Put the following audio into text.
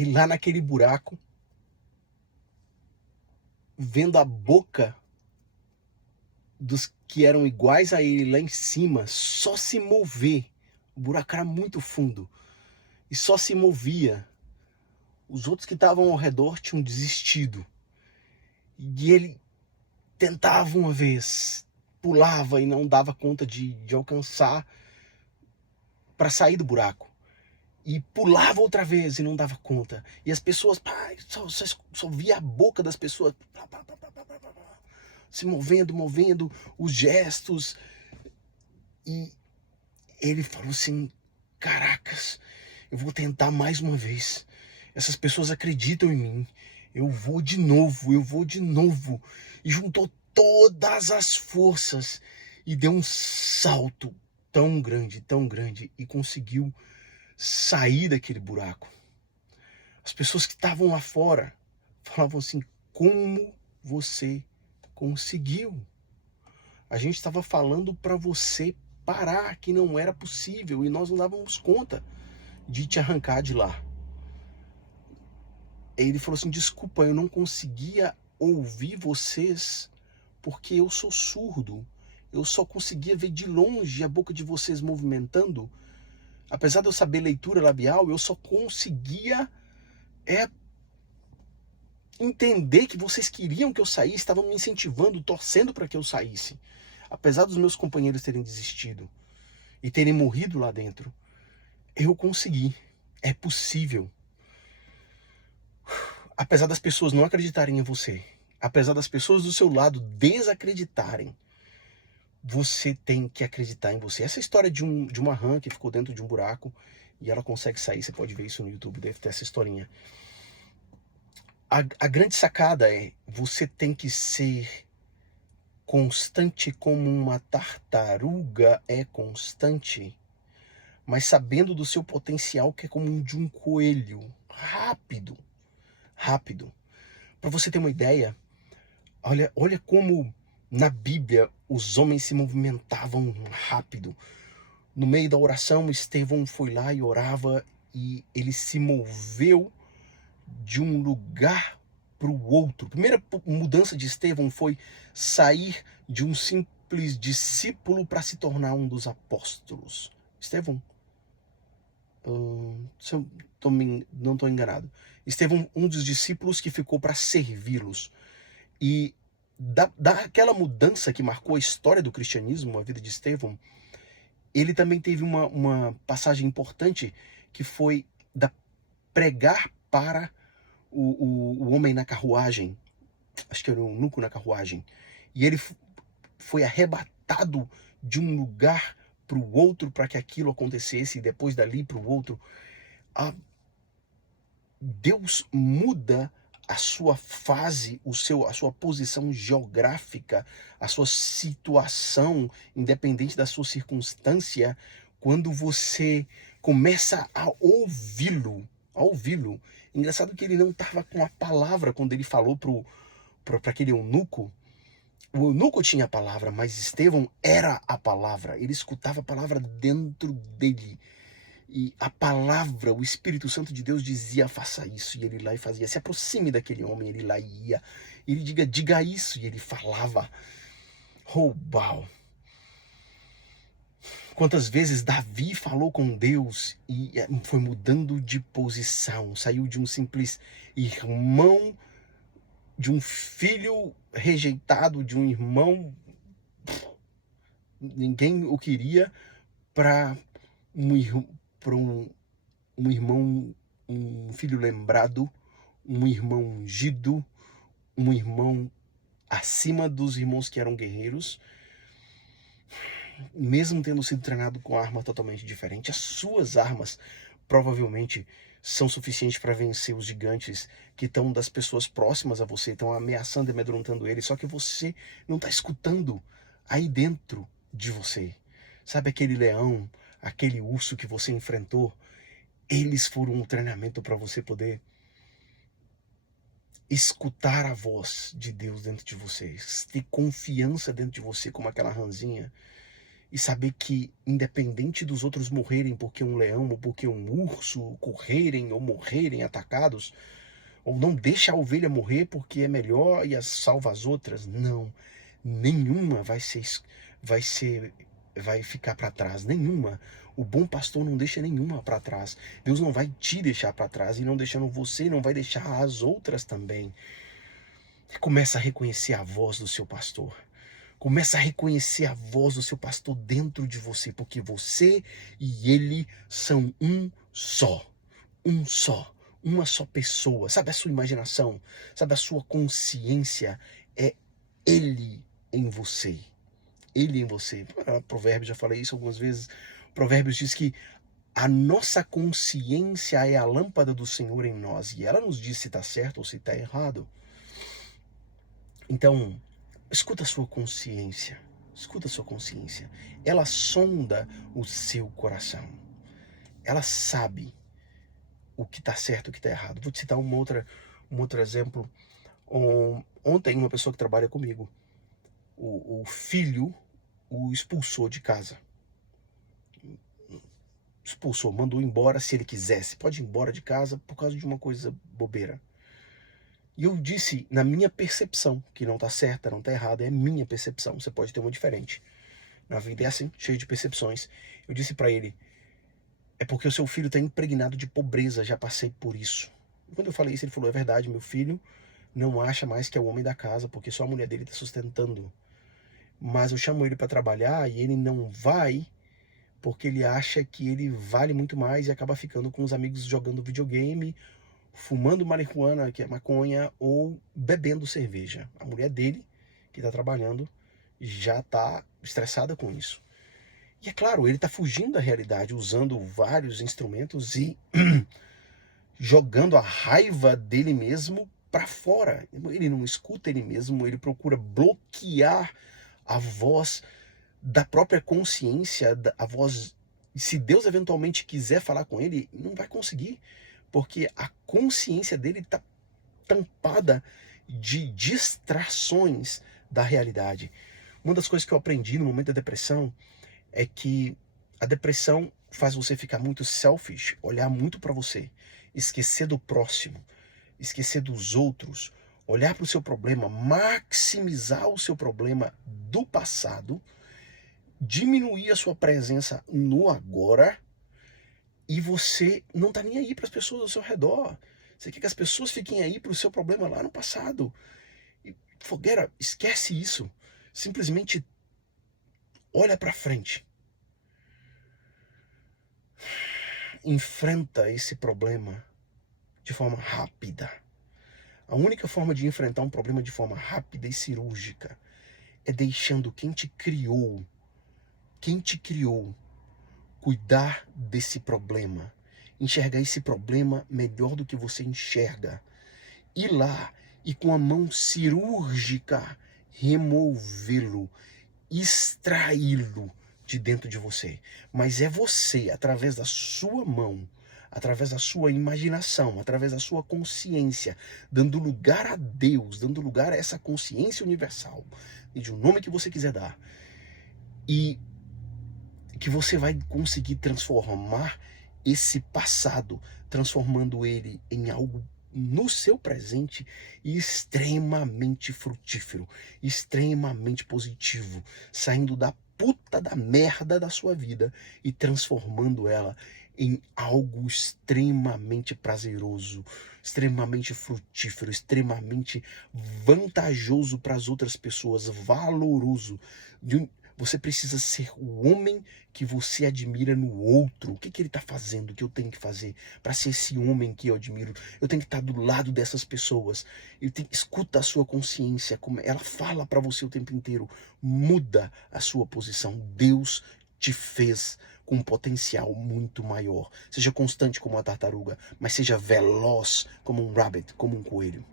E lá naquele buraco, vendo a boca dos que eram iguais a ele lá em cima, só se mover. O buraco era muito fundo e só se movia. Os outros que estavam ao redor tinham desistido. E ele tentava uma vez, pulava e não dava conta de alcançar para sair do buraco. E pulava outra vez e não dava conta. E as pessoas, pai, só via a boca das pessoas se movendo, os gestos. E ele falou assim: caracas, eu vou tentar mais uma vez. Essas pessoas acreditam em mim. Eu vou de novo. E juntou todas as forças e deu um salto tão grande, e conseguiu sair daquele buraco. As pessoas que estavam lá fora falavam assim: como você conseguiu? A gente estava falando para você parar, que não era possível, e nós não dávamos conta de te arrancar de lá. Ele falou assim: desculpa, eu não conseguia ouvir vocês porque eu sou surdo. Eu só conseguia ver de longe a boca de vocês movimentando. Apesar de eu saber leitura labial, eu só conseguia entender que vocês queriam que eu saísse, estavam me incentivando, torcendo para que eu saísse. Apesar dos meus companheiros terem desistido e terem morrido lá dentro, eu consegui. É possível. Apesar das pessoas não acreditarem em você, apesar das pessoas do seu lado desacreditarem, você tem que acreditar em você. Essa história de uma rã que ficou dentro de um buraco e ela consegue sair, você pode ver isso no YouTube, deve ter essa historinha. A grande sacada é: você tem que ser constante como uma tartaruga é constante, mas sabendo do seu potencial, que é como um de um coelho, rápido. Para você ter uma ideia, olha como na Bíblia os homens se movimentavam rápido. No meio da oração, Estevão foi lá e orava, e ele se moveu de um lugar para o outro. A primeira mudança de Estevão foi sair de um simples discípulo para se tornar um dos apóstolos. Estevão, se eu não estou enganado, Estevão, um dos discípulos que ficou para servi-los. E daquela mudança que marcou a história do cristianismo, a vida de Estevão, ele também teve uma passagem importante, que foi da pregar para o homem na carruagem, acho que era um eunuco na carruagem, e ele foi arrebatado de um lugar para o outro para que aquilo acontecesse, e depois dali para o outro. Deus muda a sua fase, a sua posição geográfica, a sua situação, independente da sua circunstância, quando você começa a ouvi-lo. Engraçado que ele não estava com a palavra quando ele falou para aquele eunuco. O eunuco tinha a palavra, mas Estevão era a palavra. Ele escutava a palavra dentro dele. E a palavra, o Espírito Santo de Deus dizia: faça isso, e ele lá e fazia. Se aproxime daquele homem, ele lá ia. Ele diga isso, e ele falava. Roubal. Quantas vezes Davi falou com Deus e foi mudando de posição. Saiu de um simples irmão, de um filho rejeitado, de um irmão, ninguém o queria, para um irmão, um filho lembrado, um irmão ungido, um irmão acima dos irmãos que eram guerreiros, mesmo tendo sido treinado com arma totalmente diferente. As suas armas provavelmente são suficientes para vencer os gigantes que estão das pessoas próximas a você, estão ameaçando e amedrontando ele, só que você não está escutando aí dentro de você. Sabe aquele leão, aquele urso que você enfrentou? Eles foram um treinamento para você poder escutar a voz de Deus dentro de você, ter confiança dentro de você, como aquela rãzinha, e saber que, independente dos outros morrerem porque um leão ou porque um urso correrem ou morrerem atacados, ou não deixa a ovelha morrer porque é melhor e salva as outras, não, nenhuma vai ficar para trás, nenhuma. O bom pastor não deixa nenhuma para trás. Deus não vai te deixar para trás, e não deixando você, não vai deixar as outras também. Começa a reconhecer a voz do seu pastor. Começa a reconhecer a voz do seu pastor dentro de você, porque você e ele são um só. Um só. Uma só pessoa. Sabe a sua imaginação? Sabe a sua consciência? É ele em você. Ele em você. Provérbios, já falei isso algumas vezes. Provérbios diz que a nossa consciência é a lâmpada do Senhor em nós. E ela nos diz se está certo ou se está errado. Então, escuta a sua consciência. Escuta a sua consciência. Ela sonda o seu coração. Ela sabe o que está certo e o que está errado. Vou te citar um outro exemplo. Ontem, uma pessoa que trabalha comigo, o filho o expulsou de casa. Expulsou, mandou embora se ele quisesse. Pode ir embora de casa por causa de uma coisa bobeira. E eu disse, na minha percepção, que não está certa, não está errada, é minha percepção. Você pode ter uma diferente. Na vida é assim, cheio de percepções. Eu disse para ele, é porque o seu filho está impregnado de pobreza, já passei por isso. E quando eu falei isso, ele falou, é verdade, meu filho não acha mais que é o homem da casa, porque só a mulher dele está sustentando. Mas eu chamo ele para trabalhar e ele não vai, porque ele acha que ele vale muito mais e acaba ficando com os amigos jogando videogame, fumando marihuana, que é maconha, ou bebendo cerveja. A mulher dele, que está trabalhando, já está estressada com isso. E é claro, ele está fugindo da realidade, usando vários instrumentos e jogando a raiva dele mesmo para fora. Ele não escuta ele mesmo, ele procura bloquear a voz da própria consciência, a voz. Se Deus eventualmente quiser falar com ele, não vai conseguir, porque a consciência dele está tampada de distrações da realidade. Uma das coisas que eu aprendi no momento da depressão é que a depressão faz você ficar muito selfish, olhar muito para você, esquecer do próximo, esquecer dos outros, olhar para o seu problema, maximizar o seu problema do passado, diminuir a sua presença no agora, e você não está nem aí para as pessoas ao seu redor. Você quer que as pessoas fiquem aí para o seu problema lá no passado. E fogueira, esquece isso. Simplesmente olha para frente. Enfrenta esse problema de forma rápida. A única forma de enfrentar um problema de forma rápida e cirúrgica é deixando quem te criou, cuidar desse problema. Enxergar esse problema melhor do que você enxerga. Ir lá e com a mão cirúrgica removê-lo, extraí-lo de dentro de você. Mas é você, através da sua mão, através da sua imaginação, através da sua consciência, dando lugar a Deus, dando lugar a essa consciência universal, e de um nome que você quiser dar, e que você vai conseguir transformar esse passado, transformando ele em algo no seu presente extremamente frutífero, extremamente positivo, saindo da puta da merda da sua vida e transformando ela em algo extremamente prazeroso, extremamente frutífero, extremamente vantajoso para as outras pessoas, valoroso. Você precisa ser o homem que você admira no outro. O que ele está fazendo, o que eu tenho que fazer para ser esse homem que eu admiro? Eu tenho que estar do lado dessas pessoas. Escuta a sua consciência, como ela fala para você o tempo inteiro. Muda a sua posição. Deus te fez com um potencial muito maior. Seja constante como uma tartaruga, mas seja veloz como um rabbit, como um coelho.